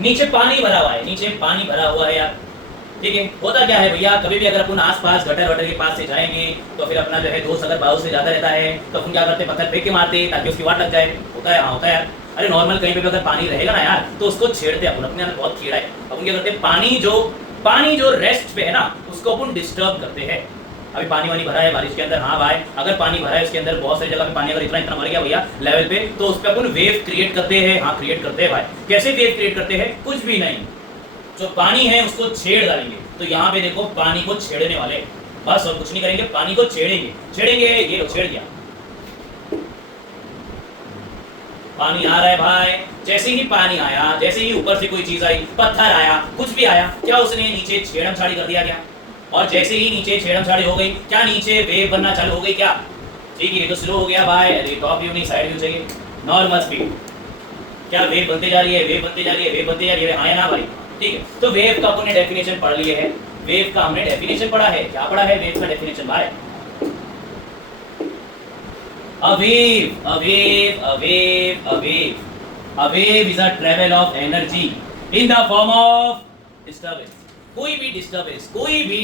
नीचे पानी भरा हुआ है, नीचे पानी भरा हुआ है यार, ठीक है। होता क्या है भैया, कभी भी अगर अपन आस-पास गटर वटर के पास से जाएंगे तो फिर अपना जो है दोस्त अगर बाहु से ज्यादा रहता है तो अपन क्या करते हैं, पत्थर फेंक के मारते हैं ताकि उसकी वाट लग जाए। होता है, हाँ होता है यार। अरे नॉर्मल कहीं पे भी अगर पानी रहेगा ना यार तो उसको छेड़ते हैं अपन, अपने अंदर बहुत कीड़ा है। अपन क्या करते हैं, पानी जो रेस्ट पे है ना उसको अपन डिस्टर्ब करते हैं। अभी पानी वानी भरा है बारिश के अंदर, हाँ भाई, अगर पानी भरा है उसके अंदर बहुत सारी जगह पे पानी अगर इतना इतना भर गया भैया लेवल पे, तो उस पर अपन वेव क्रिएट करते हैं। हाँ क्रिएट करते हैं भाई। कैसे वेव क्रिएट करते हैं, कुछ भी नहीं, जो पानी है उसको छेड़ डालेंगे। तो यहाँ पे देखो पानी को छेड़ने वाले, बस और कुछ नहीं करेंगे, पानी को छेड़ेंगे। ये लो छेड़ दिया, पानी आ रहा है भाई। जैसे ही पानी आया, जैसे ही ऊपर से कोई चीज आई, पत्थर आया, कुछ भी आया, क्या उसने नीचे छेड़म छाड़ी कर दिया क्या? और जैसे ही नीचे छेड़म छाड़ी हो गई, क्या नीचे वेव बनना चालू हो गई क्या? ठीक है, ये तो स्लो हो गया भाई। अरे टॉप व्यू नहीं, साइड व्यू चाहिए, नॉर्मल स्पीड। क्या वेव बनते जा रही है, वेव बनते जा रही है, वेव बनते जा रही है, हाँ या ना भाई? ठीक है, तो वेव का हमने डेफिनेशन पढ़ लिया है। वेव का हमने डेफिनेशन पढ़ा है। क्या पढ़ा है वेव का डेफिनेशन भाई? A wave is a travel of energy in the form of disturbance. कोई भी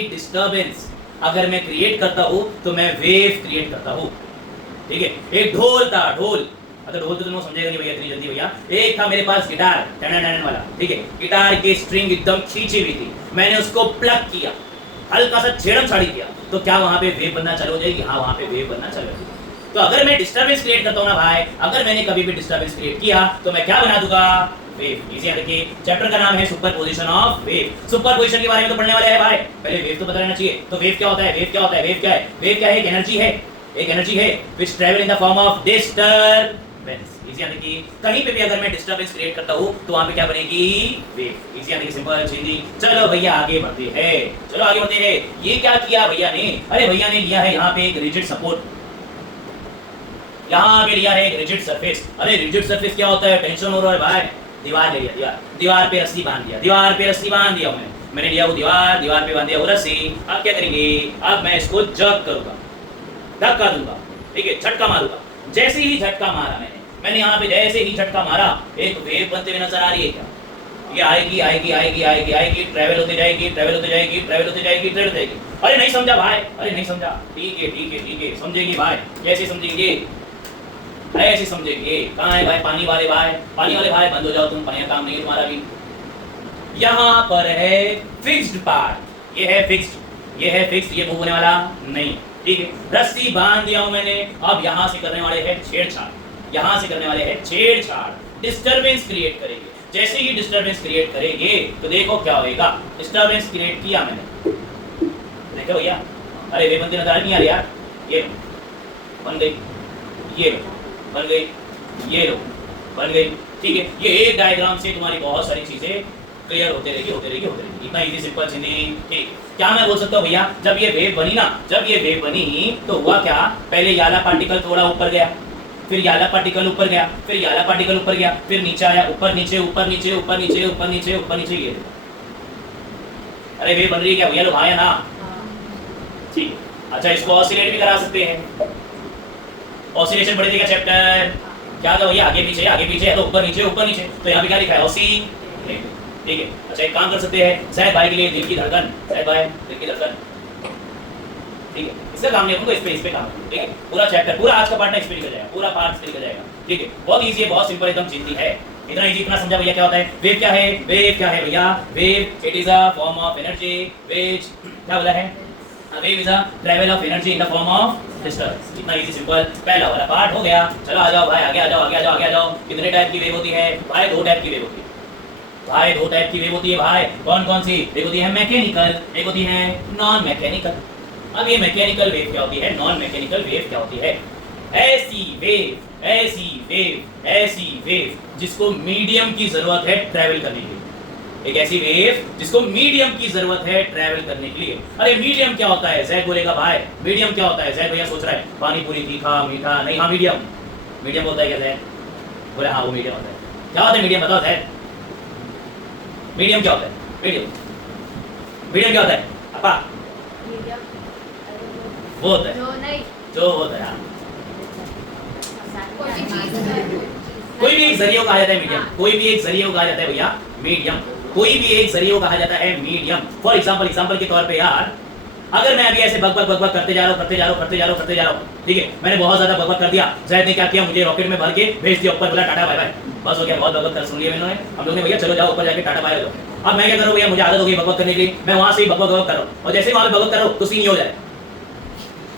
डिस्टर्बेंस अगर मैं क्रिएट करता हूँ तो मैं वेव क्रिएट करता हूँ। ठीक है, एक ढोल था, ढोल, अगर ढोल तो तुम समझेगा नहीं भैया इतनी जल्दी भैया। एक था मेरे पास गिटार टन वाला, ठीक है, गिटार की स्ट्रिंग एकदम खींची हुई थी, मैंने उसको प्लग किया, हल्का सा छेड़म छाड़ी किया, तो क्या वहां पे वेव बनना चालू हो जाएगी? हाँ वहां पे वेव बनना चालू हो जाएगी। तो अगर मैं डिस्टर्बेंस क्रिएट करता हूँ ना भाई, अगर मैंने कभी भी डिस्टर्बेंस क्रिएट किया तो मैं क्या बना दूंगा? वेव। इजी याद रखिए, चैप्टर का नाम है सुपरपोजिशन ऑफ वेव। सुपरपोजिशन के बारे में तो पढ़ने वाले हैं भाई, पहले वेव तो पता रहना चाहिए। तो वेव क्या होता है, वेव क्या होता है, वेव क्या है? वेव क्या है? एक एनर्जी है, एक एनर्जी है which travel in the form of disturbance. Easy याद रखिए, कहीं पे भी अगर मैं डिस्टर्बेंस क्रिएट करता हूँ तो वहां पे क्या बनेगी? वेव। इजी याद रखिए, सिंपल हिंदी। चलो भैया आगे बढ़ते हैं, चलो आगे बढ़ते हैं। ये क्या किया भैया ने? अरे भैया ने लिया है यहाँ पे एक रिजिड सपोर्ट, यहाँ पे लिया है एक रिजिड सरफेस। अरे रिजिड सरफेस क्या होता है? टेंशन हो रहा है भाई, दीवार ले लिया, दीवार पे रस्सी बांध दिया, दीवार पे रस्सी बांध दिया मैंने लिया वो दीवार पे बांध दिया वो रस्सी। अब क्या करेंगे? अब मैं इसको जर्क करूंगा, धक्का दूंगा, ठीक है, झटका मारूंगा। जैसे ही झटका मारा मैंने यहाँ पे जैसे ही झटका मारा, एक वेव बनते हुए नजर आ रही है क्या? ये आएगी, ट्रैवल होते जाएगी। अरे नहीं समझा भाई, अरे नहीं समझा, ठीक है, समझेंगे भाई, कैसे समझेंगे? ऐसे समझेंगे। कहाँ है भाई पानी वाले भाई, बंद हो जाओ तुम, पानी काम नहीं है तुम्हारा भी। यहाँ पर है फिक्स्ड पार्ट, ये है फिक्स्ड, ये मूव होने वाला नहीं, ठीक है। रस्सी बांध दिया हूं मैंने, अब यहाँ से करने वाले हैं छेड़छाड़, डिस्टर्बेंस क्रिएट करेंगे। जैसे ही डिस्टर्बेंस क्रिएट करेंगे तो देखो क्या होएगा। डिस्टर्बेंस क्रिएट किया मैंने, देखो भैया, अरे वे बनते नजर नहीं आ रही यार, ये बन गई, ये बन गई, ये लो बन गई, ठीक है। ये एक डायग्राम से तुम्हारी बहुत सारी चीजें क्लियर होते रहेगी। इतना इजी सिंपल चीनी, ठीक। क्या मैं बोल सकता हूँ भैया, जब ये वेव बनी तो हुआ क्या? पहले याला पार्टिकल थोड़ा ऊपर गया, फिर याला पार्टिकल ऊपर गया, फिर नीचे आया, ऊपर नीचे, ये। अरे वेव बन रही है क्या भैया? लोग हाँ या ना? ठीक। अच्छा, इसको ऑसिलेट भी करा सकते हैं। ऑसिलेशन पढ़ देगा चैप्टर, क्या था भैया? आगे पीछे है तो ऊपर नीचे, तो यहाँ पे क्या लिखा है? ऑसिलेट, ठीक है। अच्छा एक काम कर सकते हैं, शायद भाई के लिए दिल की धड़कन, ठीक है। इसका काम नहीं होगा, इस पे काम, ठीक है। पूरा चैप्टर, पूरा आज का पार्ट ना इस पे निकल जाएगा, पूरा पार्ट निकल जाएगा, ठीक है। बहुत इजी है, बहुत सिंपल, एकदम चिंती है। इतना इजी, इतना समझा भैया क्या होता है? वेव क्या है भैया? Wave it is a form of energy which, क्या बोला है? Wave is a travel of energy in the form of disturbance. इतना इजी सिंपल, पहला वाला पार्ट हो गया। चलो आ जाओ भाई, आगे आ जाओ। कितने टाइप की वेव होती है भाई? 2 टाइप की वेव होती है भाई। कौन सी? एक होती है मैकेनिकल, एक होती है नॉन मैकेनिकल। अब ये मैकेनिकल वेव क्या होती है, नॉन मैकेनिकल वेव क्या होती है? ऐसी वेव जिसको मीडियम की जरूरत है ट्रैवल करने के लिए। एक ऐसी वेव जिसको मीडियम की जरूरत है ट्रैवल करने के लिए। अरे मीडियम क्या होता है? जैद बोलेगा भाई मीडियम क्या होता है? जैद भैया सोच रहा है पानी पूरी तीखा मीठा, नहीं, हाँ मीडियम होता है क्या जैद? बोले हाँ वो मीडियम होता है। क्या होता है मीडियम? बताओ जैद, मीडियम क्या होता है? मीडियम क्या होता है अपा? वो होता है जो होता है, कोई भी एक जरिए को कहा जाता है मीडियम, कोई भी एक जरिए को कहा जाता है भैया मीडियम। कोई भी एक जरिए को कहा जाता है मीडियम। फॉर एग्जाम्पल के तौर पे यार, अगर मैं अभी ऐसे बक करते जा रहा हूँ, ठीक है, मैंने बहुत ज्यादा बक कर दिया, जैद ने क्या किया, मुझे रॉकेट में भर के भेज दिया ऊपर, बोला टाटा बाय बाय, बस हो गया, बहुत बक कर सुन लिया मैंने, हम लोग ने भैया चलो जाओ ऊपर जाके टाटा बाय हो जाओ। अब मैं क्या करूँ भैया, मुझे आदत हो गई बक करने की, मैं वहां से ही बक कर रहा हूँ, और जैसे ही वहां पे बक कर रहा हूँ तो सीन हो जाए,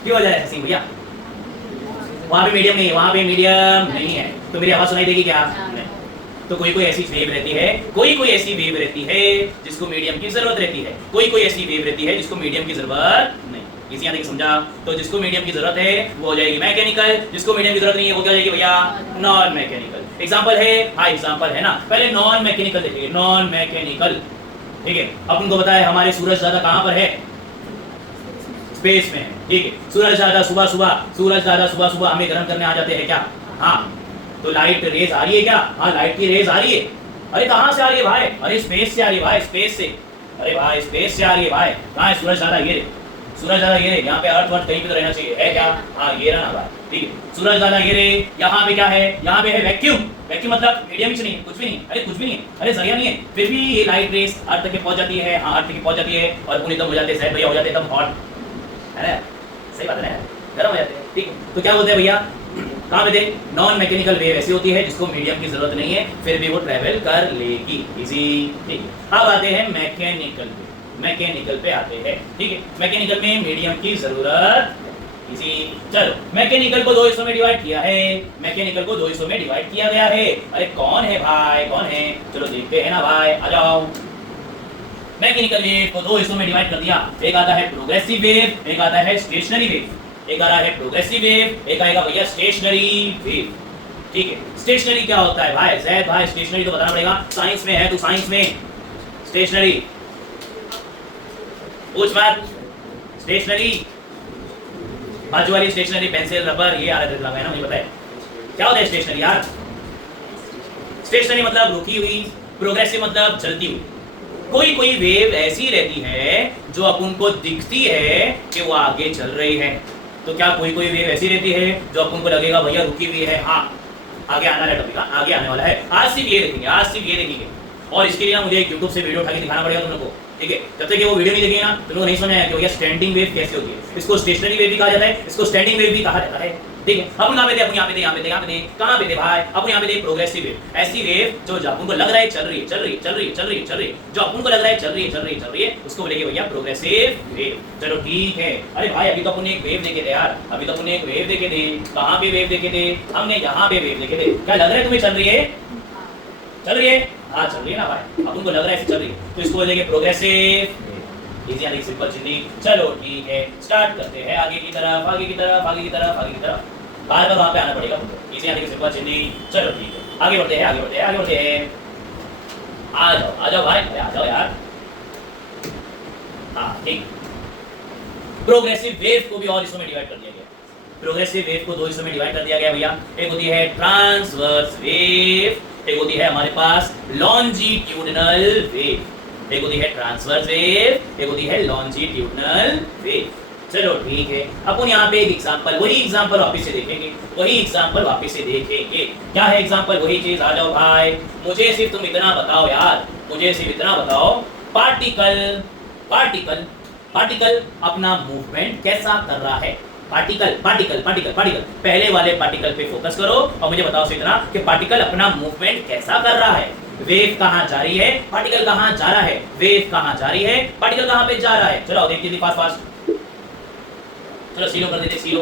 क्यों हो जाए सीन भैया, वहां पे मीडियम नहीं है, वहां पे मीडियम नहीं है, तो मेरी आवाज सुनाई देगी क्या? तो कोई ऐसी वेव रहती है, कोई ऐसी वेव रहती है जिसको मीडियम की जरूरत रहती है, कोई ऐसी वेव रहती है जिसको मीडियम की जरूरत नहीं। इसी यहाँ समझा? तो जिसको मीडियम की जरूरत है वो हो जाएगी मैकेनिकल, जिसको मीडियम की जरूरत नहीं है वो क्या हो जाएगी भैया? Non mechanical. एग्जांपल है, हाँ एग्जांपल है ना, पहले नॉन मैकेनिकल देखिए, नॉन मैकेनिकल, ठीक है। अब उनको बताया हमारे सूरज दादा कहाँ पर है? स्पेस में, ठीक है। सूरज दादा सुबह हमें गर्म करने आ जाते हैं क्या? हाँ, तो लाइट रेज आ रही है क्या? हाँ, लाइट की रेज आ रही है। अरे कहाँ से आ रही है भाई? अरे स्पेस से आ रही है भाई, स्पेस से। अरे भाई स्पेस से आ रही है भाई। कहाँ है सूरज दादा? ये सूरज दादा ये रे, यहाँ पे अर्थ वर्थ कहीं भी तो रहना चाहिए, है क्या? हाँ ये रहा भाई, ठीक है। सूरज दादा ये रे, यहाँ पे क्या है? यहाँ पे है वैक्यूम। वैक्यूम मतलब मीडियम ही नहीं, कुछ भी नहीं, अरे कुछ भी नहीं है, अरे जरिया नहीं है, फिर भी ये लाइट रेस अर्थ तक पहुंच जाती है। हाँ अर्थ तक पहुंच जाती है और पूरी एकदम हो जाते हैं, भैया हो जाते हैं एकदम हॉट, है ना? सही बात है ना, गर्म हो जाते हैं, ठीक है। तो क्या बोलते हैं भैया, कहाँ पे थे? नॉन मैकेनिकल वेव ऐसी होती है जिसको मीडियम की जरूरत नहीं है, फिर भी वो ट्रेवल कर लेगी, इजी, ठीक है। अब आते हैं मैकेनिकल पे, मैकेनिकल पे आते हैं, ठीक है। मैकेनिकल में मीडियम की जरूरत इसी। चलो मैकेनिकल को दो हिस्सों में डिवाइड किया है, मैकेनिकल को दो हिस्सों में डिवाइड किया गया है। अरे कौन है भाई, कौन है? चलो देखते हैं ना भाई, आ जाओ। मैकेनिकल वेव को दो हिस्सों में डिवाइड कर दिया, एक आता है प्रोग्रेसिव वेव, एक आता है स्टेशनरी वेव। एक आ रहा है प्रोग्रेसिव वेव, एक आएगा भैया स्टेशनरी वेव, ठीक है। स्टेशनरी क्या होता है भाई? जैद भाई स्टेशनरी तो बताना पड़ेगा, साइंस में है तो साइंस में स्टेशनरी पूछ मत। स्टेशनरी बाजू वाली स्टेशनरी, पेंसिल रबर ये आ रहा है ना, मुझे पता है क्या होता है स्टेशनरी यार। स्टेशनरी मतलब रुकी हुई, प्रोग्रेसिव मतलब चलती हुई। कोई वेव ऐसी रहती है जो अपन को दिखती है कि वो आगे चल रही है, तो क्या कोई वेव ऐसी रहती है जो अपन को लगेगा भैया रुकी हुई है? हाँ, आगे आना है टॉपिक, आगे आने वाला है। आज सिर्फ ये देखेंगे, आज सिर्फ ये देखेंगे, और इसके लिए ना मुझे YouTube से वीडियो उठा के दिखाना पड़ेगा तुम लोग को, ठीक है। जब तक ये वो वीडियो नहीं देखेंगे ना तुम लोग नहीं समझ आएगा कि भैया स्टैंडिंग वेव कैसे होती है। इसको स्टेशनरी वेव भी कहा जाता है, इसको स्टैंडिंग वेव भी कहा जाता है, ठीक है। अपन यहाँ पे थे, अपन यहाँ पे थे, यहाँ पे थे, यहाँ पे थे, कहाँ पे थे भाई? अपन यहाँ पे थे प्रोग्रेसिव वेव, ऐसी वेव जो अपन को लग रहा है चल रही है, चल रही है, चल रही है, चल रही है, चल रही है, जो अपन को लग रहा है चल रही है, चल रही है, चल रही है, उसको बोलेंगे भैया प्रोग्रेसिव वेव। चलो ठीक है। अरे भाई अभी तो अपन एक वेव देखे थे यार, अभी तो अपन एक वेव देखे थे, कहाँ पे वेव देखे थे? हमने यहाँ पे वेव देखे थे। क्या लग रहा है तुम्हें चल रही है? चल रही है, हाँ चल रही है ना भाई, अपन को लग रहा है चल रही है, तो इसको बोलेंगे प्रोग्रेसिव। इजी यानी सिंपल चीज़। चलो ठीक है, स्टार्ट करते हैं आगे की तरफ, आगे की तरफ, आगे की तरफ, आगे की तरफ। बार बार वहाँ पे आना पड़ेगा, इजी यानी सिंपल चीज़। चलो ठीक है, आगे बढ़ते हैं, आगे बढ़ते हैं, आगे बढ़ते हैं। आ जाओ भाई, आ जाओ यार। हाँ ठीक। प्रोग्रेसिव वेव को भी और हिस्सों में डिवाइड कर दिया गया। प्रोग्रेसिव वेव को दो हिस्सों में डिवाइड कर दिया गया भैया। एक होती है ट्रांसवर्स वेव, एक होती है हमारे पास लॉन्जिट्यूडिनल वेव। एक होती है ट्रांसवर्स वेव, एक होती है लॉन्जिट्यूडिनल वेव। चलो ठीक है, अपन यहाँ पे एक एग्जांपल, वही एग्जांपल वापस से देखेंगे, वही एग्जांपल वापस से देखेंगे। क्या है एग्जांपल? वही चीज। आ जाओ भाई, मुझे सिर्फ तुम इतना बताओ यार, मुझे सिर्फ इतना बताओ, पार्टिकल पार्टिकल पार्टिकल अपना मूवमेंट कैसा कर रहा है? पार्टिकल पार्टिकल पार्टिकल पार्टिकल, पहले वाले पार्टिकल पे फोकस करो और मुझे बताओ सिर्फ इतना कि पार्टिकल अपना मूवमेंट कैसा कर रहा है। वेव कहाँ जा रही है, पार्टिकल कहाँ जा रहा है, वेव कहाँ जा रही है, पार्टिकल कहाँ पे जा रहा है। चलो देखते हैं फास्ट फास्ट, चलो सीलो कर देते, सीलो।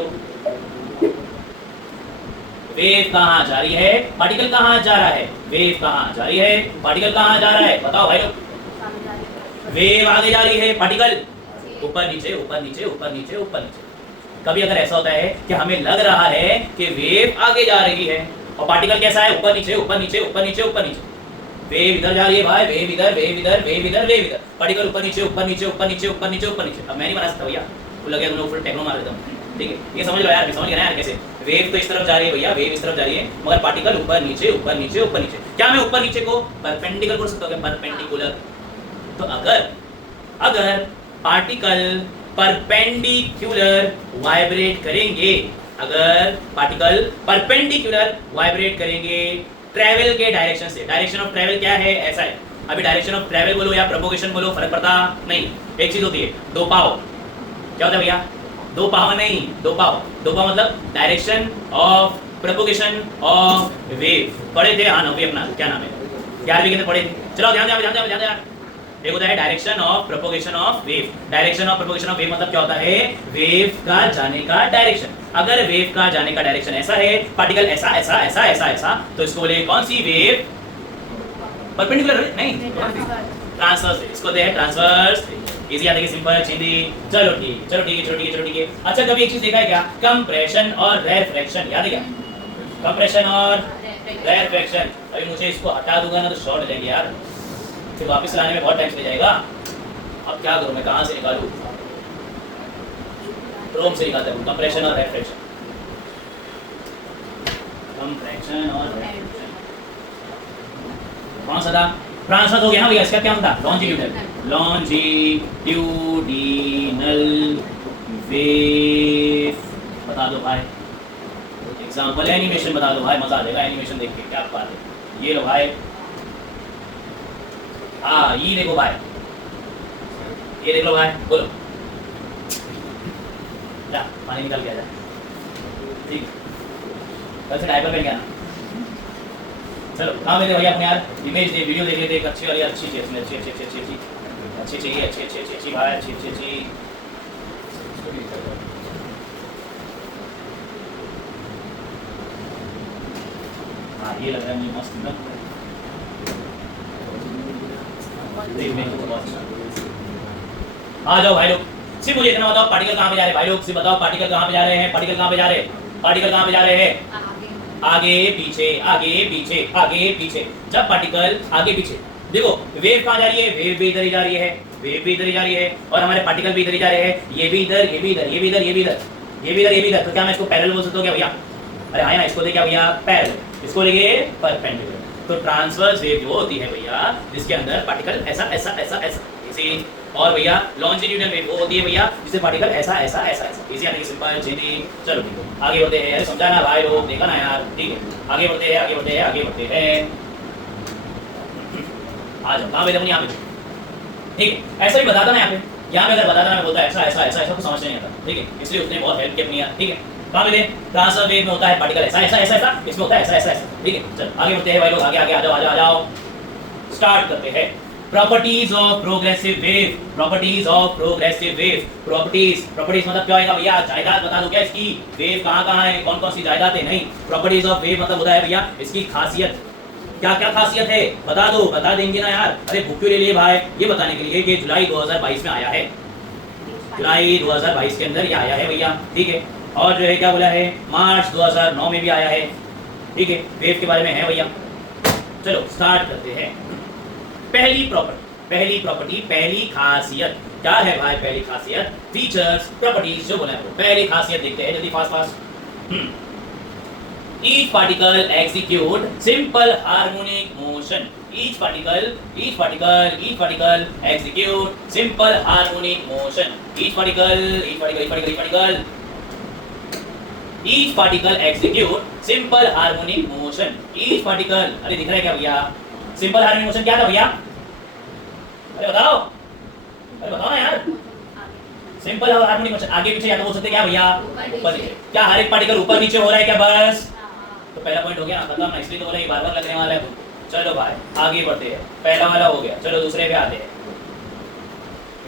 वेव कहाँ जा रही है, पार्टिकल कहाँ जा रहा है, वेव कहाँ जा रही है, पार्टिकल कहाँ जा रहा है, बताओ भाई लोग। वेव आगे जा रही है, पार्टिकल ऊपर नीचे ऊपर नीचे ऊपर नीचे ऊपर नीचे। कभी अगर ऐसा होता है कि हमें लग रहा है कि वेव आगे जा रही है और पार्टिकल कैसा है, ऊपर नीचे ऊपर नीचे ऊपर नीचे ऊपर नीचे। वेव इधर जा रही है भाई, वेव इधर, वेव इधर, वेव इधर, वेव इधर, पार्टिकल ऊपर नीचे ऊपर नीचे ऊपर नीचे ऊपर नीचे ऊपर नीचे। अब मैं नहीं बना सकता भैया, वो लगे तुम लोग फुल टेक्नो मार देता हूं, ठीक है। ये समझ लो यार, समझ गए ना यार कैसे? वेव तो इस तरफ जा रही है भैया, वेव इस तरफ जा रही है, मगर पार्टिकल ऊपर नीचे ऊपर नीचे ऊपर नीचे। क्या मैं ऊपर नीचे को परपेंडिकुलर बोल सकता हूं? परपेंडिकुलर। तो अगर पार्टिकल परपेंडिकुलर वाइब्रेट करेंगे, अगर पार्टिकल परपेंडिकुलर वाइब्रेट करेंगे ट्रैवल के डायरेक्शन से, डायरेक्शन ऑफ ट्रैवल क्या है? ऐसा है, अभी डायरेक्शन ऑफ ट्रैवल बोलो या प्रोपोगेशन बोलो, फर्क पड़ता नहीं। एक चीज होती है दो पाव, क्या होता है भैया? दो पाव नहीं, दो पाव। दो पाव मतलब direction of propagation of wave. पढ़े थे हाँ नौवीं अपना, क्या नाम है, 11वीं के अंदर पढ़े थे। चलो ध्यान ध्यान। एक होता है direction of propagation of wave. Direction of propagation of wave मतलब क्या होता है? वेव का जाने का डायरेक्शन। अगर वेव का जाने का डायरेक्शन ऐसा है, पार्टिकल ऐसा ऐसा ऐसा ऐसा ऐसा, तो इसको बोले कौन सी वेव? परपेंडिकुलर नहीं, ट्रांसवर्स। इसको दे ट्रांसवर्स। इजी याद है कि सिंपल सीधी। चलो ठीक है। अच्छा कभी एक चीज देखा है क्या? कंप्रेशन और रेफ्रैक्शन, याद है क्या? कंप्रेशन और रेफ्रैक्शन। अभी मुझे इसको हटा दूंगा ना तो शॉर्ट लेंगे यार, फिर वापस लाने में बहुत टाइम चले जाएगा। अब क्या करूं मैं, कहां से निकालूं? क्रोम से निकालता हूं। कंप्रेशन और रेफ्रैक्शन, कंप्रेशन और रेफ्रैक्शन कौन सा था? ट्रांसवर्स हो गया ना भैया, इसका क्या था? Longitudinal wave. बता दो भाई, एग्जांपल एनिमेशन बता दो भाई, मजा आ जाएगा एनिमेशन देख के। क्या बात है, ये लो भाई। हाँ ये देखो भाई, ये देख लो भाई, बोलो जा पानी निकल गया जा, ठीक। कल से डायपर पहन के आना। चलो कहाँ मिले भैया अपने यार? इमेज दे, वीडियो देख लेते एक अच्छी वाली, अच्छी चाहिए भाई, अच्छी हाँ ये लग रहा है मुझे मस्त ना। आ जाओ भाई लोग, सिर्फ मुझे इतना बताओ पार्टिकल कहाँ पे जा रहे हैं भाई लोग? सिर्फ बताओ पार्टिकल कहाँ पे जा रहे हैं? पार्टिकल कहाँ पे जा रहे हैं? पार्टिकल कहाँ पे जा रहे हैं? आगे पीछे, आगे पीछे, आगे पीछे। जब पार्टिकल आगे पीछे, देखो वेव कहाँ जा रही है? वेव भी इधर ही जा रही है, वेव भी इधर ही जा रही है, और हमारे पार्टिकल भी इधर ही जा रहे हैं। ये भी इधर, ये भी इधर, ये भी इधर, ये भी इधर, ये भी इधर, ये भी इधर। तो क्या मैं इसको पैरेलल बोल सकता हूँ क्या भैया? अरे हाँ, इसको दे क्या भैया? पैरेलल। इसको लेंगे परपेंडिकुलर। तो ट्रांसवर्स वेव जो होती है भैया, जिसके अंदर पार्टिकल ऐसा ऐसा ऐसा ऐसा इसी, और भैया लॉन्जिट्यूडिनल वेव वो होती है भैया जिससे पार्टिकल ऐसा ऐसा ऐसा ऐसा। इजी यानी सिंपल सीधी। चलो ठीक है, आगे बढ़ते हैं। समझाना भाई लोग, देखा ना यार, ठीक है। आगे बढ़ते हैं, आगे बढ़ते हैं, आगे बढ़ते हैं। आ जाओ, कहाँ पे देखो? यहाँ पे, ठीक है। ऐसा भी बताता ना यहाँ पे, यहाँ पे अगर बताता ना, मैं बोलता ऐसा ऐसा ऐसा, तो समझ नहीं आता, ठीक है। इसलिए उसने बहुत हेल्प की अपनी यार, ठीक है। कहाँ पे ट्रांसफर वेव में होता है पार्टिकल ऐसा ऐसा ऐसा ऐसा, इसमें होता है ऐसा ऐसा ऐसा, ठीक है। चलो आगे बढ़ते हैं भाई लोग, आगे आगे आ जाओ, आ जाओ। स्टार्ट करते हैं। Properties of progressive wave, properties of progressive wave. Properties मतलब क्या होगा भैया? जायदाद बता दो क्या इसकी? वेव कहाँ कहाँ है, कौन कौन सी जायदाद है? नहीं, प्रॉपर्टीज ऑफ वेव मतलब होता है भैया इसकी खासियत। क्या क्या खासियत है बता दो, बता देंगे ना यार। अरे बुक क्यों ले लिए भाई? ये बताने के लिए कि जुलाई 2022 में आया है, जुलाई 2022 के अंदर ये आया है भैया, ठीक है। और जो है क्या बोला है, मार्च 2009 में भी आया है, ठीक है। वेव के बारे में है भैया। चलो स्टार्ट करते हैं। पहली प्रॉपर्टी, पहली खासियत क्या है भाई? पहली खासियत, फीचर्स, प्रॉपर्टीज जो बोला है वो। पहली खासियत देखते हैं जल्दी, fast. Each particle execute simple harmonic motion. Each particle execute simple harmonic motion. Each particle execute simple harmonic motion. Each particle, अरे दिख रहा है क्या भैया? सिंपल हार्मोनिक मोशन क्या था भैया? अरे बताओ ना यार। सिंपल हार्मोनिक मोशन आगे पीछे या तो हो सकते क्या भैया? ऊपर नीचे। क्या हर एक पार्टिकल ऊपर नीचे हो रहा है क्या? बस तो पहला पॉइंट हो गया ना, खत्म ना। इसलिए तो बोला ये बार-बार लगने वाला है। चलो भाई आगे बढ़ते हैं, पहला वाला हो गया। चलो दूसरे पे आते हैं।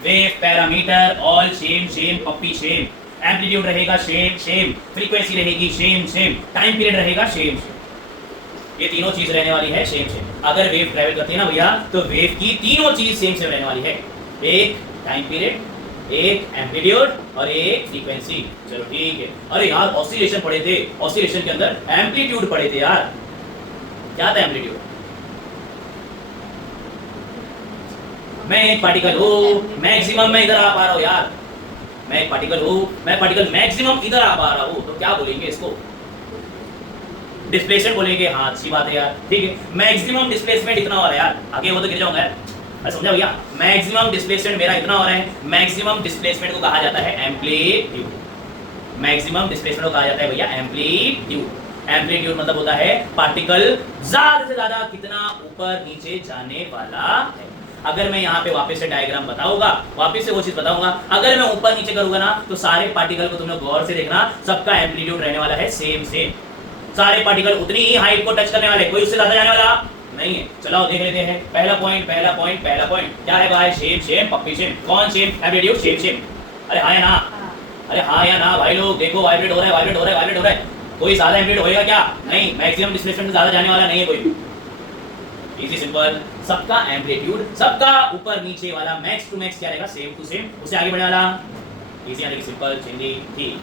वेव पैरामीटर ऑल सेम पप्पी सेम, एम्पलीट्यूड रहेगा सेम, फ्रीक्वेंसी रहेगी सेम, टाइम पीरियड रहेगा सेम। ये तीनों चीज रहने वाली है सेम। अगर वेव ट्रैवल करती है ना भैया, तो वेव की तीनों चीज सेम रहने वाली है। एक टाइम पीरियड, एक एम्पलीट्यूड और एक फ्रीक्वेंसी। चलो ठीक है। अरे यार ऑसिलेशन पढ़े थे, ऑसिलेशन के अंदर एम्पलीट्यूड पढ़े थे यार। क्या था एम्पलीट्यूड? मैं एक पार्टिकल हूँ, मैक्सिमम मैं इधर आ पा रहा हूँ यार। मैं एक पार्टिकल हूँ, मैं पार्टिकल मैक्सिमम इधर आ पा रहा हूँ, तो क्या बोलेंगे इसको? डिस्प्लेसमेंट बोलेंगे। हाँ अच्छी बात है यार, ठीक है। मैक्सिमम डिस्प्लेसमेंट इतना हो रहा है यार, आगे वो तो गिर जाऊंगा यार। समझा भैया? मैक्सिमम डिस्प्लेसमेंट मेरा इतना हो रहा है। मैक्सिमम डिस्प्लेसमेंट को कहा जाता है एम्पलीट्यूड। मैक्सिमम डिस्प्लेसमेंट को कहा जाता है भैया एम्पलीट्यूड। एम्पलीट्यूड मतलब होता है पार्टिकल ज्यादा से ज्यादा कितना ऊपर नीचे जाने वाला है। अगर मैं यहाँ पे वापस से डायग्राम बताऊंगा, वापस से वो चीज बताऊंगा, अगर मैं ऊपर नीचे करूंगा ना तो सारे पार्टिकल को तुम लोग गौर से देखना, सबका एम्पलीट्यूड रहने वाला है सेम सेम। सारे पार्टिकल उतनी ही हाइट को टच करने वाले, कोई उससे ज्यादा जाने वाला नहीं है। चलो देख लेते हैं पहला पॉइंट क्या है भाई? शेप शेप पप्पी शेप। कौन शेप? Amplitude shape shape. अरे हाँ या ना? अरे हाँ या ना भाई लोग? देखो वाइब्रेट हो रहा है। कोई ज्यादा एम्पलीट्यूड होएगा क्या? नहीं। मैक्सिमम डिस्प्लेसमेंट ज्यादा जाने वाला नहीं है कोई। Easy simple. सबका एम्पलीट्यूड, सबका ऊपर नीचे वाला मैक्स टू मैक्स क्या रहेगा? Same to same. उससे आगे बढ़ने वाला इजी यानी कि सिंपल चेंजिंग। ठीक,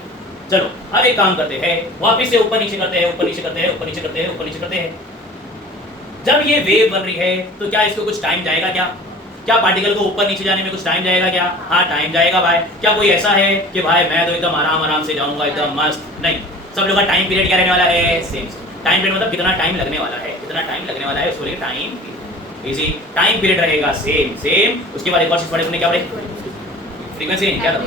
चलो अब एक काम करते हैं, वापस से ऊपर नीचे करते हैं। जब ये वेव बन रही है तो क्या इसको कुछ टाइम जाएगा क्या पार्टिकल को ऊपर नीचे जाने में कुछ टाइम जाएगा क्या? हाँ टाइम जाएगा भाई। क्या कोई ऐसा है कि भाई मैं तो एकदम आराम से जाऊंगा एकदम मस्त? नहीं। सब लोग का टाइम पीरियड क्या रहने वाला है? सेम। टाइम पीरियड मतलब कितना टाइम लगने वाला है, उसको लेके टाइम इजी। टाइम पीरियड रहेगा सेम। उसके बाद एक और चीज पढ़े तुमने, क्या पढ़े? फ्रीक्वेंसी। क्या था?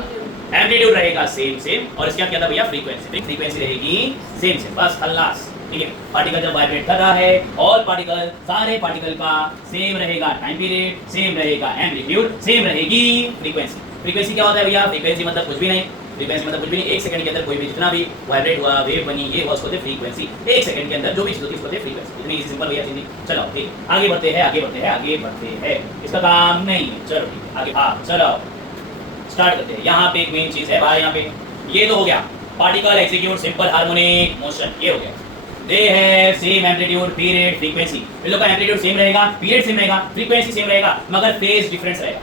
एम्पलीट्यूड रहेगा सेम। और इसका क्या था भैया? फ्रीक्वेंसी रहेगी सेम। बस खल्लास। ठीक है। पार्टिकल जब वाइब्रेट कर रहा है, ऑल पार्टिकल, सारे पार्टिकल का सेम रहेगा टाइम पीरियड, सेम रहेगा एम्पलीट्यूड, सेम रहेगी फ्रीक्वेंसी क्या होता है भैया? फ्रीक्वेंसी मतलब कुछ भी नहीं। एक सेकंड के अंदर कोई भी जितना भी वाइब्रेट हुआ, वेव बनी, ये हुआ, उसको होते फ्रीक्वेंसी। एक सेकंड के अंदर जो भी चीज होती है उसको होते फ्रीक्वेंसी। इतनी सिंपल भैया चीज। चलो ठीक, आगे बढ़ते हैं। इसका काम नहीं है। चलो ठीक है, आगे चलो स्टार्ट करते हैं। यहाँ पे एक मेन चीज है भाई, यहाँ पे ये तो हो गया particle execute simple harmonic motion, ये हो गया। दे है सेम एम्पलीट्यूड, पीरियड, फ्रीक्वेंसी। इन लोग का एम्पलीट्यूड सेम रहेगा, पीरियड सेम रहेगा, फ्रीक्वेंसी सेम रहेगा, मगर फेज डिफरेंस रहेगा।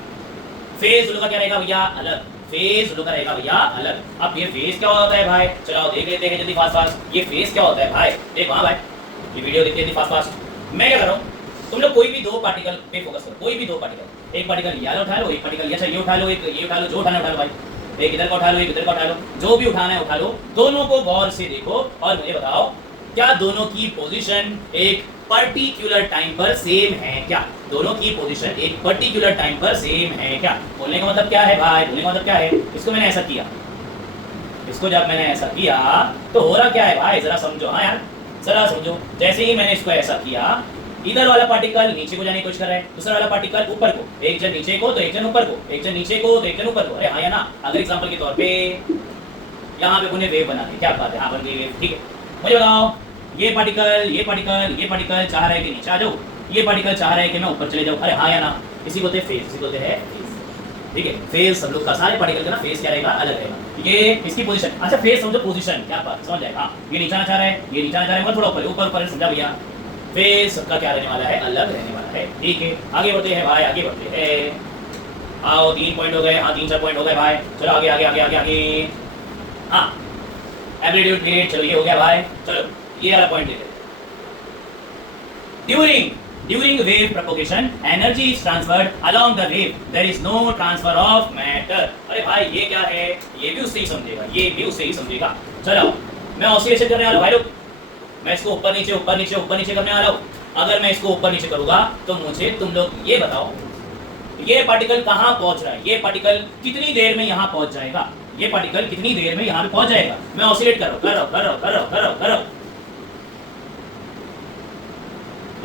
फेज लोग का क्या रहेगा भैया? अलग। अब ये फेज क्या होता है भाई? चलो देख लेते हैं जल्दी फास्ट। ये फेज क्या होता है भाई? देखो हाँ भाई, ये वीडियो देखते हैं फास्ट। मैं क्या कर रहा हूँ, तुम लोग कोई भी दो पार्टिकल पे फोकस करो। कोई भी दो पार्टिकल, एक पार्टिकल ये उठा लो, एक पार्टिकल ये उठा लो, एक ये उठा लो, जो उठाना उठा लो भाई। एक इधर का उठा लो, एक इधर का उठा लो, जो भी उठाना है उठा लो। दोनों को गौर से देखो और मुझे बताओ, क्या दोनों की पोजीशन एक पर्टिकुलर टाइम पर सेम है क्या? दोनों की पोजीशन एक पर्टिकुलर टाइम पर सेम है क्या? बोलने का मतलब क्या है भाई? इसको मैंने ऐसा किया, इसको जब मैंने ऐसा किया तो हो रहा क्या है भाई? जरा समझो। हाँ यार जरा समझो। जैसे ही मैंने इसको ऐसा किया, इधर वाला पार्टिकल नीचे को जाने की कोशिश कर रहा है, दूसरा वाला पार्टिकल ऊपर को। एक जन नीचे को तो एक जन ऊपर को, एक जन नीचे को तो एक जन ऊपर को। अरे हाँ या ना? अगर एग्जांपल के तौर पे यहाँ पे उन्हें वेव बना दी, क्या बात है? हाँ बन गई वेव। ठीक है, मुझे बताओ, ये पार्टिकल चाह रहा है कि नीचे आ जाओ, ये पार्टिकल चाह रहा है कि मैं ऊपर चले जाऊँ। अरे हाँ या ना? इसी को फेज, इसी को है। ठीक है, फेज सब लोग का, सारे पार्टिकल का ना फेज क्या रहेगा? अलग रहेगा। ये इसकी पोजीशन, अच्छा फेज समझो, पोजीशन क्या बात समझ जाएगा? हाँ, ये नीचे चाह रहा है, थोड़ा ऊपर समझा भैया? फेज सबका क्या रहने वाला है? अलग रहने वाला है। ठीक है, आगे बढ़ते हैं भाई, आओ 3 पॉइंट हो गए। हाँ 3-4 पॉइंट हो गए भाई। चलो आगे। हाँ एम्पलीट्यूड पीरियड, चलो ये हो गया भाई। चलो ये वाला पॉइंट लेते हैं। During wave propagation, energy is transferred along the wave. There is no transfer of matter. अरे भाई ये क्या है? ये भी उससे ही समझेगा, चलो मैं ऑसिलेशन करने वाला हूँ भाई लोग। मैं इसको ऊपर नीचे करने वाला हूँ। अगर मैं इसको ऊपर नीचे करूँगा तो मुझे तुम लोग ये बताओ, ये पार्टिकल कहाँ पहुँच रहा है? ये पार्टिकल कितनी देर में यहाँ पहुँच जाएगा? ये पार्टिकल कितनी देर में यहाँ पे पहुँच जाएगा? मैं ऑसिलेट कर रहा हूँ।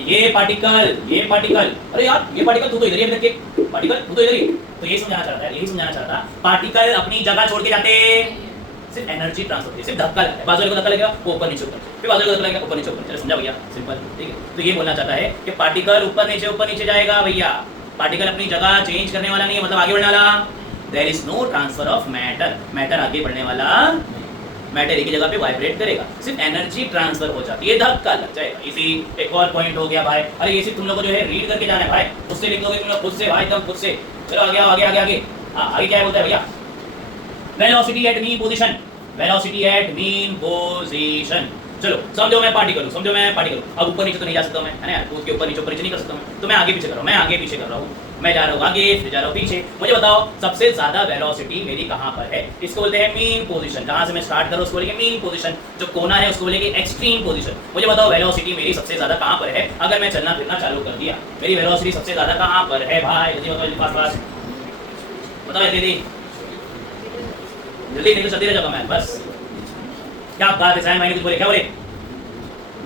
ये पार्टिकल, अरे यार ये पार्टिकल तू तो इधर ही है, पार्टिकल तू तो इधर ही। तो यही समझाना चाहता है, पार्टिकल अपनी जगह छोड़ के जाते, सिर्फ एनर्जी ट्रांसफर होती है, सिर्फ धक्का लगता है। बाजू वाले को धक्का लगेगा वो ऊपर नीचे ऊपर, फिर बाजू वाले को धक्का लगेगा ऊपर नीचे ऊपर। चलो समझा भैया? सिंपल। ठीक है, तो ये बोलना चाहता है कि पार्टिकल ऊपर नीचे जाएगा भैया। पार्टिकल अपनी जगह चेंज करने वाला नहीं है, मतलब आगे बढ़ने वाला। There is no transfer of matter आगे बढ़ने वाला, मैटर एक ही जगह पे वाइब्रेट करेगा, सिर्फ एनर्जी ट्रांसफर हो जाती है, धक्का लग जाएगा। इसी एक और पॉइंट हो गया भाई। अरे ये सिर्फ तुम लोगों को जो है रीड करके जाना है भाई, उससे लिख दोगे तुम लोग खुद से भाई, एकदम खुद से। चलो आगे आगे क्या बोलता है भैया? Velocity at mean position. चलो समझो मैं पार्टिकल हूँ, अब ऊपर नीचे तो नहीं जा सकता मैं, है ना? कूद के ऊपर नीचे नहीं कर सकता मैं, तो मैं आगे पीछे कर रहा हूँ, मैं जा रहा हूँ आगे, फिर जा रहा हूँ पीछे। मुझे बताओ सबसे ज्यादा वेलोसिटी मेरी कहाँ पर है? इसको बोलते हैं मीन पोजीशन। जहाँ से मैं स्टार्ट करूँ उसको बोलेंगे मीन पोजीशन, जो कोना है उसको बोलेंगे एक्सट्रीम पोजीशन। मुझे बताओ वेलोसिटी मेरी सबसे ज्यादा कहाँ पर है? अगर मैं चलना फिरना चालू कर दिया, मेरी वेलोसिटी सबसे ज्यादा कहाँ पर है भाई? जल्दी बताओ, पास बताओ जल्दी नहीं तो चलती रह जाऊंगा मैं, बस। क्या बात है साइन, मैंने कुछ बोले, क्या बोले?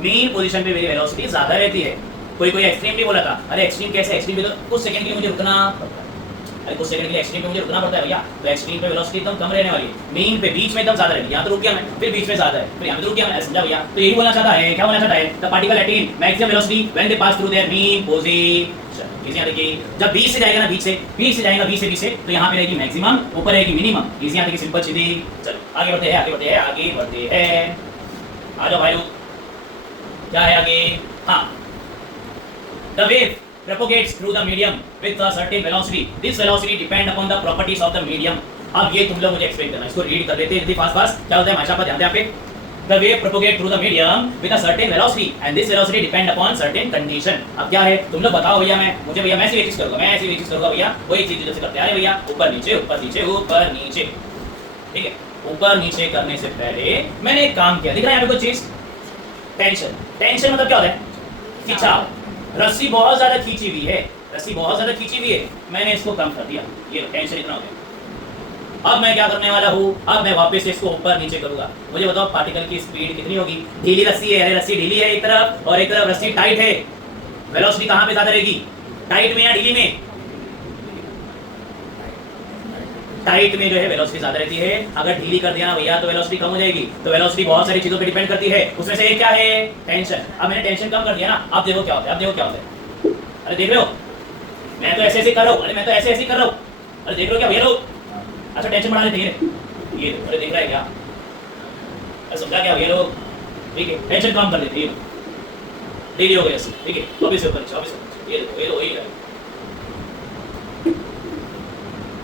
मेन पोजीशन पे मेरी वेलोसिटी ज्यादा रहती है। कोई कोई एक्सट्रीम भी बोला था, अरे एक्सट्रीम कैसे, एक्सट्रीम पे तो कुछ सेकंड के लिए मुझे रुकना पड़ता है, अरे कुछ सेकंड के लिए एक्सट्रीम पे मुझे रुकना पड़ता है भैया, तो एक्सट्रीम पे वेलोसिटी एकदम कम रहने वाली है, मेन पे बीच में एकदम ज्यादा रहती है। यहाँ तो रुक गया मैं, फिर बीच में ज्यादा है, फिर यहाँ पे रुक गया मैं, समझा भैया? तो यही बोलना चाहता है, क्या बोलना चाहता है, the particle attain maximum velocity when they pass through their main position. इसी देखिए, जब बीच से जाएगा ना, बीच से जाएगा, बीच से तो यहाँ पे रहेगी मैक्सिमम, ऊपर रहेगी मिनिमम। इसी यहाँ देखिए, सिंपल सीधी। चलो आगे बढ़ते हैं, आगे बढ़ते हैं, आगे बढ़ते हैं, आ जाओ भाई लोग, क्या है आगे? हाँ, the wave propagates through the medium with a certain velocity. This velocity depend upon the properties of the medium. अब ये तुम लोग मुझे एक्सप्लेन करना, इसको रीड कर लेते हैं जल्दी फास्ट फास्ट। क्या होता है माशा पर ध्यान दें आप पे। The wave propagate through the medium with a certain velocity and this velocity depend upon certain condition. अब क्या है, तुम लोग बताओ भैया, मुझे भैया मैं ऐसे चीज करूंगा, मैं ऐसे चीज करूंगा भैया, वही चीज जैसे करते आ रहे भैया, ऊपर नीचे ऊपर नीचे ऊपर नीचे, ठीक है? ऊपर नीचे करने से पहले मैंने एक काम किया, दिख रहा है यहाँ पे कुछ चीज, टेंशन। टेंशन मतलब क्या होता है? खिंचाव। रस्सी बहुत ज्यादा खींची हुई है, रस्सी बहुत ज्यादा खींची हुई है, मैंने इसको कम कर दिया, ये टेंशन इतना हो गया। अब मैं क्या करने वाला हूँ, अब मैं वापस से इसको ऊपर नीचे करूंगा। मुझे बताओ पार्टिकल की स्पीड कितनी होगी? ढीली रस्सी है, रस्सी ढीली है एक तरफ और एक तरफ रस्सी टाइट है, वेलोसिटी कहाँ पे ज्यादा रहेगी, टाइट में या ढीली में? टाइट में जो है वेलोसिटी ज्यादा रहती है, अगर ढीली कर दिया ना भैया तो वेलोसिटी कम हो जाएगी। तो वेलोसिटी बहुत सारी चीजों पे डिपेंड करती है, उसमें से एक क्या है? टेंशन। अब मैंने टेंशन कम कर दिया ना, अब देखो क्या होता है, अब देखो क्या होता है। अरे देख रहे हो, मैं तो ऐसे ऐसे कर रहा हूँ, अरे मैं तो ऐसे ऐसे कर रहा हूँ, अरे देख रहे हो क्या भैया लोग? अच्छा टेंशन बढ़ा लेते हैं ये, अरे देख रहा है क्या? अरे समझा क्या भैया लोग? ठीक है, टेंशन कम कर देते हैं, ढीली हो गई ऐसे, ठीक है? वापस से ऊपर, वापस ये देखो, ये लो, ये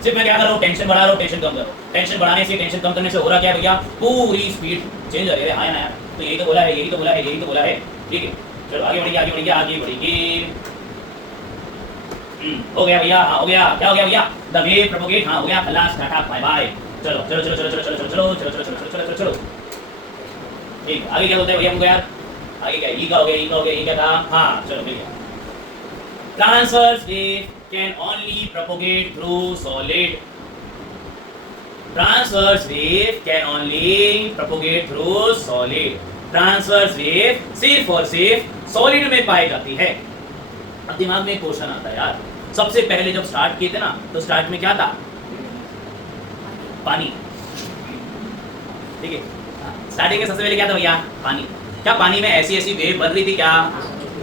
सिर्फ मैं क्या कर रहा हूँ, टेंशन बढ़ा रहा हूँ, टेंशन कम कर रहा हूँ। टेंशन बढ़ाने से, टेंशन कम करने से हो रहा क्या भैया? पूरी स्पीड चेंज हो रही है। हाँ ना यार, तो यही तो बोला है, यही तो बोला है, यही तो बोला है, ठीक है? चलो आगे बढ़िए, आगे बढ़िए, आगे बढ़िए। हो गया भैया, हाँ हो गया। क्या हो गया भैया? द वेव प्रोपोगेट, हाँ हो गया। खलास, टाटा बाय बाय। चलो चलो चलो चलो चलो चलो चलो चलो चलो चलो चलो चलो चलो चलो, ठीक। आगे क्या बोलते हैं भैया हमको यार? आगे क्या? ई का हो गया, ई का हो गया, ई क्या था? हाँ चलो मिल गया। Transverse wave can only propagate through solid. Transverse wave can only propagate through solid. Transverse wave सिर्फ और सिर्फ सॉलिड में पाई जाती है। अब दिमाग में एक क्वेश्चन आता है यार, सबसे पहले जब स्टार्ट किए थे ना, तो स्टार्ट में क्या था? पानी, ठीक है? स्टार्टिंग में सबसे पहले क्या था भैया? पानी। क्या पानी में ऐसी ऐसी वेव बन रही थी क्या?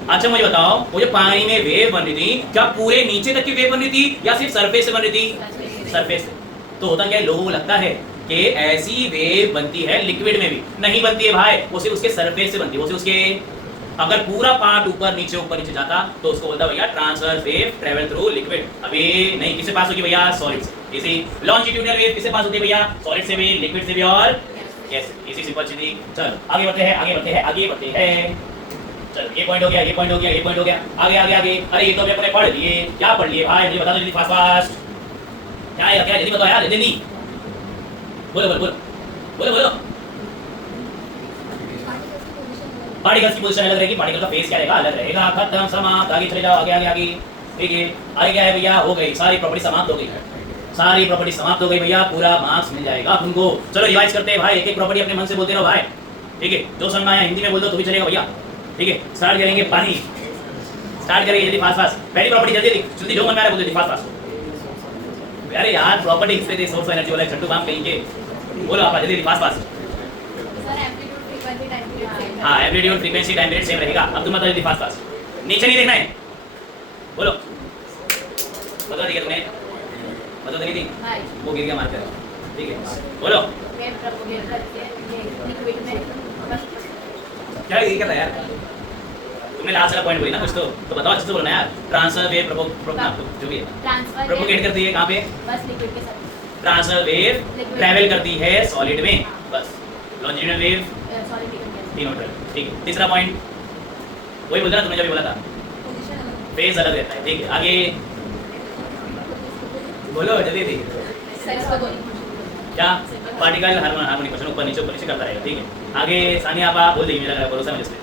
अच्छा मुझे बताओ, वो जो पानी में वेव बन रही थी, क्या पूरे नीचे तक की वेव बन रही थी या सिर्फ सरफेस से बन रही थी? सरफेस से। तो होता क्या है, लोगों को लगता है कि ऐसी वेव बनती है लिक्विड में भी, नहीं बनती है भाई, वो सिर्फ उसके सरफेस से बनती है, वो सिर्फ उसके, अगर पूरा पार्ट ऊपर नीचे जाता तो उसको बोलता भैया transverse wave travel through liquid. अभी नहीं, किससे पास होगी भैया? सॉलिड से। इसी लॉन्जिट्यूडिनल वेव किससे पास होती है भैया? सॉलिड से भी, लिक्विड से भी और गैस। इसी सिंपल सीधी। चलो आगे बढ़ते हैं, आगे बढ़ते हैं, आगे बढ़ते हैं। चलो ये पॉइंट हो गया, ये पॉइंट हो गया, ये पॉइंट हो गया। आगे आगे आगे। अरे ये तो अपने पढ़ लिए, क्या पढ़ लिए भाई? मुझे बता दो जल्दी, फास्ट फास्ट। क्या है, क्या जल्दी बताओ यार, जल्दी बोलो बोलो बोलो बोलो बोलो। पार्टिकल्स की पोजीशन अलग रहेगी, पार्टिकल का फेस क्या रहेगा? अलग रहेगा। खत्म, समाप्त। आगे चले जाओ, आगे आगे आगे, ठीक है? आगे क्या है भैया? हो गई सारी प्रॉपर्टी समाप्त हो गई, सारी प्रॉपर्टी समाप्त हो गई भैया, पूरा मार्क्स मिल जाएगा तुमको। चलो रिवाइज करते हैं भाई, एक एक प्रॉपर्टी अपने मन से बोलते रहो भाई, ठीक है? जो समझ में आया हिंदी में बोल दो तो भी चलेगा भैया, ठीक है? स्टार्ट करेंगे पानी, स्टार्ट करेंगे जल्दी फास्ट फास्ट। पहली प्रॉपर्टी जल्दी जल्दी, जो मन में आ रहा है बोल जल्दी फास्ट फास्ट। अरे यार प्रॉपर्टी इससे दे, सोर्स एनर्जी वाला छट्टू काम कहीं के, बोलो आप जल्दी फास्ट फास्ट। हाँ amplitude frequency time period same रहेगा। अब तुम बताओ जल्दी फास्ट फास्ट, नीचे नहीं देखना है, बोलो। बता दिया तुमने? बता देनी थी, वो गिर गया मारकर, ठीक है? बोलो क्या ये क्या था यार? तुमने लास्ट वाला पॉइंट बोली ना कुछ तो बताओ अच्छे से बोलना यार। ट्रांसफर वेव जो भी है प्रोपोगेट करती है कहाँ पे? बस लिक्विड के साथ। ट्रांसफर वेव ट्रैवल करती है सॉलिड में, बस। लॉन्जिट्यूडिनल वेव तीनों ट्रैवल, ठीक है? तीसरा पॉइंट वही बोल रहा तुमने जब भी बोला था, फेज अलग रहता है, ठीक है? आगे बोलो जल्दी थी क्या? पार्टिकल हार्मोनिक मोशन ऊपर नीचे करता रहेगा, ठीक है? आगे सानिया आप बोल दी, मुझे लग रहा है भरोसा मुझे,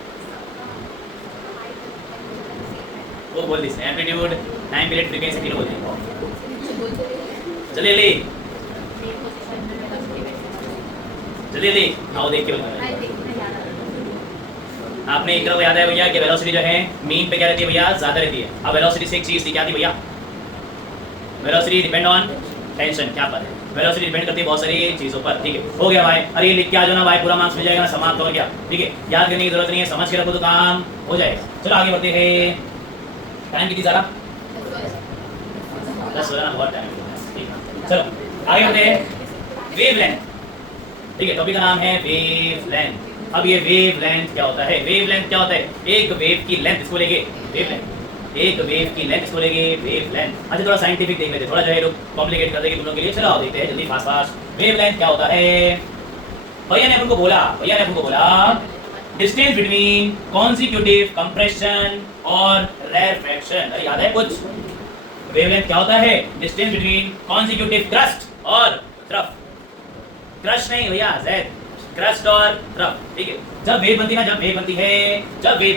वो बोल दी एम्पलीट्यूड टाइम पीरियड फ्रीक्वेंसी तीनों बोल दी। जल्दी जल्दी जल्दी जल्दी आओ, देख के बोलना। आपने एक तरफ याद है भैया कि वेलोसिटी जो है मीन पे क्या रहती है भैया, ज्यादा रहती है। अब वेलोसिटी से एक चीज थी, क्या थी भैया, वेलोसिटी डिपेंड ऑन टेंशन। क्या बात है, वेलोसिटी डिपेंड करती है बहुत सारी चीजों पर। ठीक है, हो गया भाई। अरे ये लिख के आ जाओ ना भाई, पूरा मार्क्स मिल जाएगा ना, समाप्त हो गया। ठीक है, याद करने की जरूरत नहीं है, समझ के रखो तो काम हो जाएगा। चलो आगे बढ़ते हैं। टाइम कितनी ज़्यादा, 10 हो जाना, बहुत टाइम। ठीक है, चलो आगे बढ़ते हैं। वेवलेंथ। ठीक है, टॉपिक का नाम है वेवलेंथ। अब ये वेवलेंथ क्या होता है, वेवलेंथ क्या होता है, एक वेव की लेंथ, इसको लेके वेवलेंथ, एक वेव की लेंथ, इसको लेके वेवलेंथ। अच्छा थोड़ा साइंटिफिक देख लेते हैं, थोड़ा जो है लोग कॉम्प्लिकेट कर देंगे तुम लोगों के लिए। चलो आओ देखते हैं जल्दी, फास्ट फास्ट। वेवलेंथ क्या होता है, भैया ने अपन को बोला डिस्टेंस बिटवीन कॉन्सिक्यूटिव कंप्रेशन और रेरफैक्शन। अरे याद है कुछ, वेवलेंथ क्या होता है, डिस्टेंस बिटवीन कॉन्सिक्यूटिव क्रस्ट और थ्रफ। क्रस्ट नहीं भैया, जेड, क्रस्ट और थ्रफ। ठीक है, जब वेव बनती है, जब वेव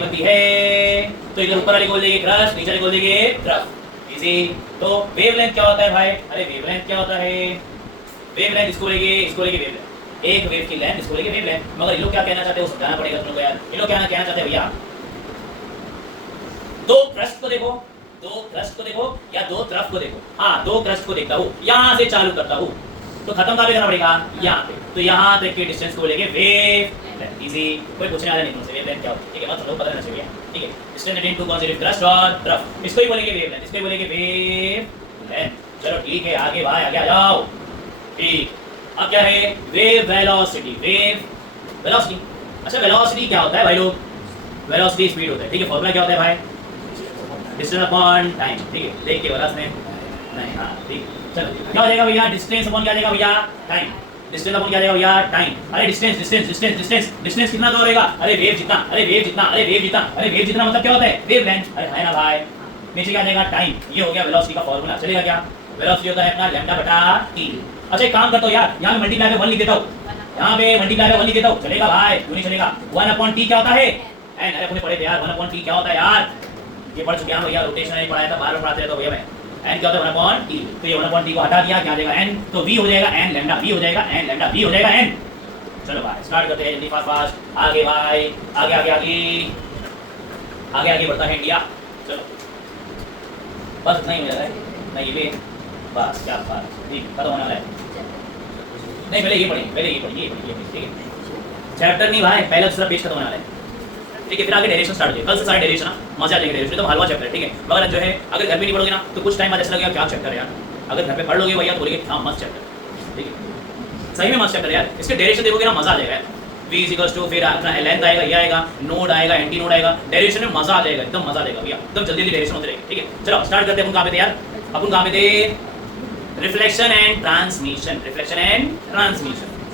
बनती है तो इधर ऊपर वाले बोल देंगे क्रस्ट, नीचे वाले बोल देंगे थ्रफ। इजी। तो वेवलेंथ क्या होता है भाई, अरे वेवलेंथ क्या होता है, वेवलेंथ इसको लेके वेवलेंथ, एक वेव की लेंथ, इसको लेके वेवलेंथ। मगर ये लोग क्या कहना चाहते हैं वो समझाना पड़ेगा तुम लोगों को यार। ये लोग क्या कहना चाहते हैं भैया, दो क्रस्ट को देखो या दो थ्रफ को देखो। हाँ, दो क्रस्ट को देखता हूँ, यहाँ से चालू करता हूँ तो खत्म कहाँ पे करना पड़ेगा, यहाँ पे। तो यहाँ तक के डिस्टेंस को लेके वेव। इजी, कोई पूछने वाला नहीं तुमसे वेवलेंथ क्या होती है। ठीक है, मतलब लोग पता रहना चाहिए। ठीक है, distance between two consecutive crust और थ्रफ, इसको ही बोलेंगे वेवलेंथ, इसको ही बोलेंगे वेवलेंथ। चलो ठीक है, आगे भाई आगे आ जाओ। ठीक, अब क्या है, वेव वेलोसिटी। वेव वेलोसिटी, अच्छा वेलोसिटी क्या होता है भाई लोग, वेलोसिटी स्पीड होता है। ठीक है, फॉर्मूला क्या होता है भाई, डिस्टेंस अपॉन टाइम। ठीक है, देख के बरस में नहीं, हाँ ठीक। चलो क्या हो जाएगा भैया, डिस्टेंस अपॉन क्या जाएगा भैया, टाइम। डिस्टेंस अपॉन क्या जाएगा भैया, टाइम। अरे डिस्टेंस कितना दूर रहेगा, अरे वेव जितना, मतलब क्या होता है, वेवलेंथ। अरे है ना भाई, नीचे क्या जाएगा, टाइम। ये हो गया वेलोसिटी का फॉर्मूला। चलेगा क्या, वेलोसिटी होता है अपना लैम्डा बटा टी। अच्छा एक काम करता हूँ यार, यहाँ मल्टीप्लाई पे 1 लिख देता हूँ, यहाँ पे मल्टीप्लाई पे 1 लिख देता हूँ। चलेगा भाई, क्यों नहीं चलेगा। 1/t क्या होता है, एन। अरे अपने पढ़े थे यार, 1/t क्या होता है यार, ये पढ़ चुके हैं भैया, रोटेशन नहीं पढ़ाया था, बार-बार पढ़ाते रहता हूँ भैया मैं। n क्या होता है 1/t, तो ये 1/t को हटा दिया, क्या आ जाएगा n, तो v हो जाएगा n लैम्डा, v हो जाएगा n लैम्डा, v हो जाएगा n। चलो भाई स्टार्ट करते हैं जल्दी, फास्ट फास्ट आगे भाई, आगे आगे आगे आगे आगे बढ़ता है इंडिया। चलो बस इतना ही हो जाता है, नहीं ये भी बस, क्या बात, ठीक खत्म होने वाला है। नहीं पहले ये पढ़िए, ठीक है, चैप्टर नहीं भाई, पहले दूसरा पेज खत्म होने वाला है। ठीक है, फिर आगे डेरिवेशन स्टार्ट हो जाएगा, कल से सारे डेरिवेशन ना मजा आ जाएगा। डेरिवेशन तो हलवा चैप्टर है। ठीक है, मगर जो है अगर घर पे नहीं पढ़ोगे ना तो कुछ टाइम बाद ऐसा लगेगा क्या चैप्टर है यार, अगर घर पे पढ़ लोगे भैया तो बोलेंगे हाँ मस्त चैप्टर। ठीक है, सही में मस्त चैप्टर यार, इसके डेरिवेशन देखोगे ना मजा आ जाएगा। v इक्वल्स टू, फिर अपना लेंथ आएगा, ये आएगा, नोड आएगा, एंटी नोड आएगा, डेरिवेशन में मजा आ जाएगा, एकदम मजा आ जाएगा भैया, एकदम जल्दी डेरिवेशन होते रहेगा। ठीक है, चलो स्टार्ट करते हैं। अपन कहाँ पे थे यार, अपन कहाँ पे थे, रिफ्लेक्शन एंड ट्रांसमिशन।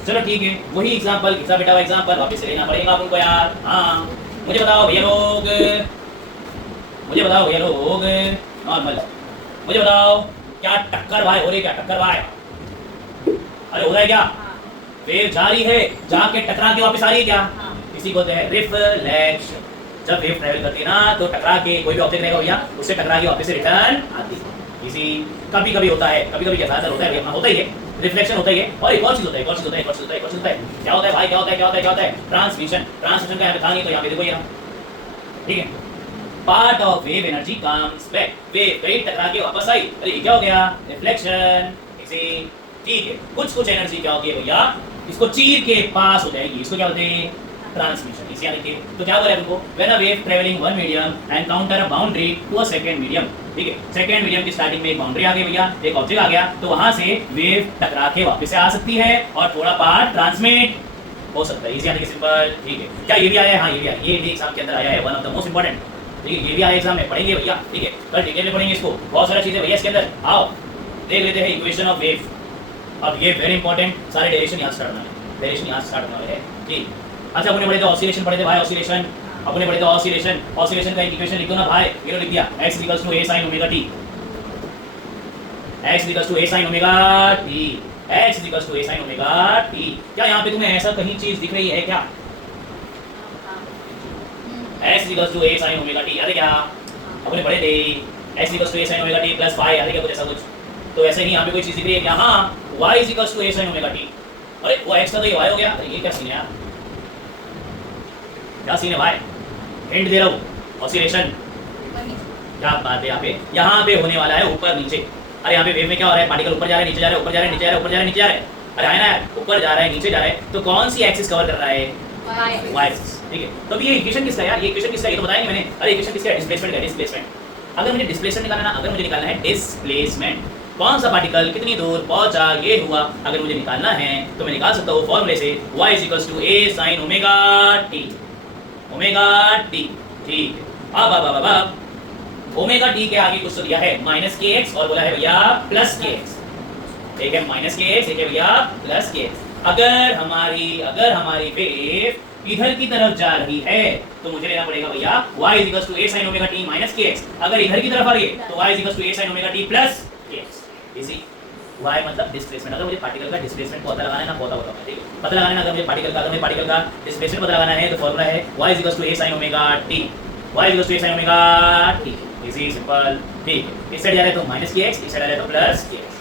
चलो ठीक है, वही एग्जांपल, बेटा एग्जांपल वापस से लेना पड़ेगा अपन को यार। हाँ मुझे बताओ भैया लोग, नॉर्मल मुझे बताओ क्या टक्कर भाई हो रही है, क्या टक्कर भाई, अरे हो रहा है क्या, वेव जा रही है, जाके टकरा के वापस आ रही है क्या, इसी को कहते हैं रिफ्लेक्शन। जब वेव ट्रैवल करती है ना तो टकरा के कोई भी ऑब्जेक्ट रहेगा भैया, उससे टकरा के वापस से रिटर्न आती है। इसी कभी कभी होता है, कभी क्या ज्यादातर होता है, अपना होता ही है, रिफ्लेक्शन होता ही है। और एक और चीज होता है, क्या होता है भाई, क्या होता है, ट्रांसमिशन का यहाँ पे था नहीं, तो यहाँ पे देखो यहाँ। ठीक है, part of wave energy comes back, wave गई टकरा के वापस आई, अरे ये क्या हो गया, रिफ्लेक्शन। इसी ठीक है, कुछ एनर्जी क्या होती है भैया, इसको चीर के पास हो जाएगी, इसको क्या बोलते हैं, ट्रांसमिशन। इसी यानी कि तो क्या बोला हमको, when a wave travelling one medium encounter a boundary to a second medium. ठीक है, सेकंड मीडियम की स्टार्टिंग में एक बाउंड्री आ गई भैया, एक ऑब्जेक्ट आ गया, तो वहां से वेव टकरा के वापस से आ सकती है और थोड़ा पार्ट ट्रांसमिट हो सकता है। इसी यानी कि सिंपल। ठीक है, क्या ये भी आया है, हाँ ये भी आया, ये भी एग्जाम के अंदर आया है, one of the most important. ठीक है, ये भी आया एग्जाम में, पढ़ेंगे भैया। ठीक है, कल डिटेल में पढ़ेंगे इसको, बहुत सारी चीजें भैया इसके अंदर। आओ देख लेते हैं इक्वेशन ऑफ वेव। अब ये वेरी इंपॉर्टेंट, सारे डेरिवेशन यहाँ स्टार्ट होना है, डेरिवेशन यहाँ स्टार्ट होना है। ठीक, अच्छा अपने पढ़े थे ऑसिलेशन, पढ़े थे भाई ऑसिलेशन, अपने पढ़े थे ऑसिलेशन का एक इक्वेशन लिख दो ना भाई, ये लिख दिया, x equals to a sin omega t, x equals to a sin omega t, x equals to a sin omega t। क्या यहाँ पे तुम्हें ऐसा कहीं चीज दिख रही है क्या, x equals to a sin omega t, याद है क्या, अपने पढ़े थे x equals to a sin omega t plus phi, याद है क्या कुछ ऐसा कुछ। तो ऐसे ही यहाँ पे कोई चीज दिख रही है क्या, हाँ y equals to a sin omega t। अरे वो x था तो ये y हो गया, अरे ये क्या सीन है यार, क्या सीन है भाई, हिंट दे रहा हूँ, ऑसिलेशन। क्या बात है, यहाँ पे होने वाला है ऊपर नीचे। अरे यहाँ पे वेव में क्या हो रहा है, पार्टिकल ऊपर जा रहा है, नीचे जा रहा है, ऊपर जा रहा है, नीचे जा रहा है, ऊपर जा रहा है, नीचे जा रहा है। अरे आया ना यार, ऊपर जा रहा है, नीचे जा रहा है, तो कौन सी एक्सिस कवर कर रहा है, वाई एक्सिस। ठीक है, तो अभी ये इक्वेशन किसका है यार, ये इक्वेशन किसका है, ये तो बताया नहीं मैंने। अरे इक्वेशन किसका है, डिस्प्लेसमेंट का, डिस्प्लेसमेंट। अगर मुझे डिस्प्लेसमेंट निकालना, अगर मुझे निकालना है डिस्प्लेसमेंट, कौन सा पार्टिकल कितनी दूर पहुंचा, ये हुआ अगर मुझे निकालना है तो मैं निकाल सकता हूँ फॉर्मूले से, y = a sin omega t, omega t। ठीक है, अब ओमेगा टी के आगे कुछ तो दिया है -kx और बोला है भैया +kx। एक है -kx, एक है भैया +kx। अगर हमारी वेव इधर की तरफ जा रही है तो मुझे लेना पड़ेगा भैया y = a sin omega t -kx। अगर इधर की तरफ आ रही है तो y = a sin omega t +kx। Easy. y मतलब डिस्प्लेसमेंट। अगर मुझे पार्टिकल का डिस्प्लेसमेंट पता लगाना है ना, ठीक है, पता लगाना है ना, अगर मुझे पार्टिकल का डिस्प्लेसमेंट पता लगाना है तो फॉर्मूला है y = a sin omega t, y = a sin omega t। Easy, simple. ठीक है, इस साइड जा रहे तो -kx, इस साइड जा रहे तो +kx।